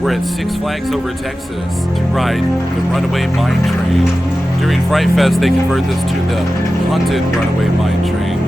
We're at Six Flags over Texas to ride the Runaway Mine Train. During Fright Fest, they convert this to the Haunted Runaway Mine Train.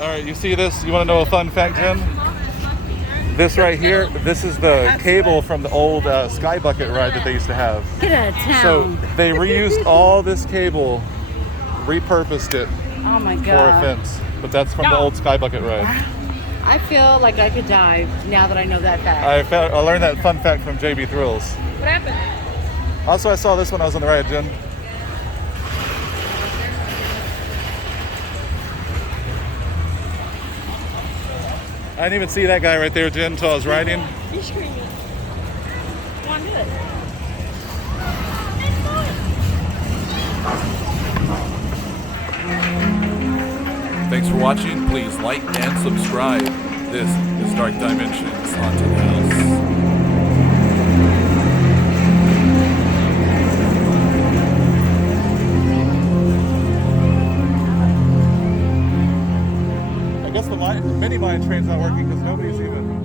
All right, you see this? You want to know a fun fact, Jen? This right here, this is the cable from the old Sky Bucket ride that they used to have. Get out of town. So they reused all this cable, repurposed it Oh my for a god. fence. But that's from the old Sky Bucket ride. I feel like I could die now that I know that fact. I learned that fun fact from JB Thrills. What happened? Also, I saw this when I was on the ride, Jen. I didn't even see that guy right there, Jen, until I was riding. You're screaming. Come on, do it. Thanks for watching. Please like and subscribe. This is Dark Dimensions Haunted House. I guess the mini mine train's not working because nobody's even